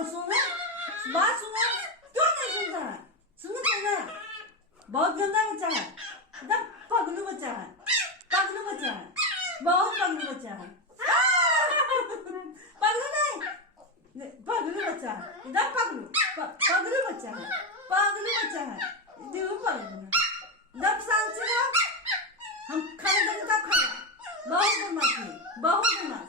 सुनो, बात सुनो, क्यों नहीं सुनता है? सुनो ना, बहुत गंदा बच्चा है, एकदम पगलू बच्चा है, पगलू बच्चा है, बहुत पगलू बच्चा है। पगलू नहीं, पगलू बच्चा है, एकदम पगलू, पगलू बच्चा है, पगलू बच्चा है, दिल पगलू है। जब शांति से हम खाना देंगे तब खाना, बहुत बदमाशी, बहुत बदमाश।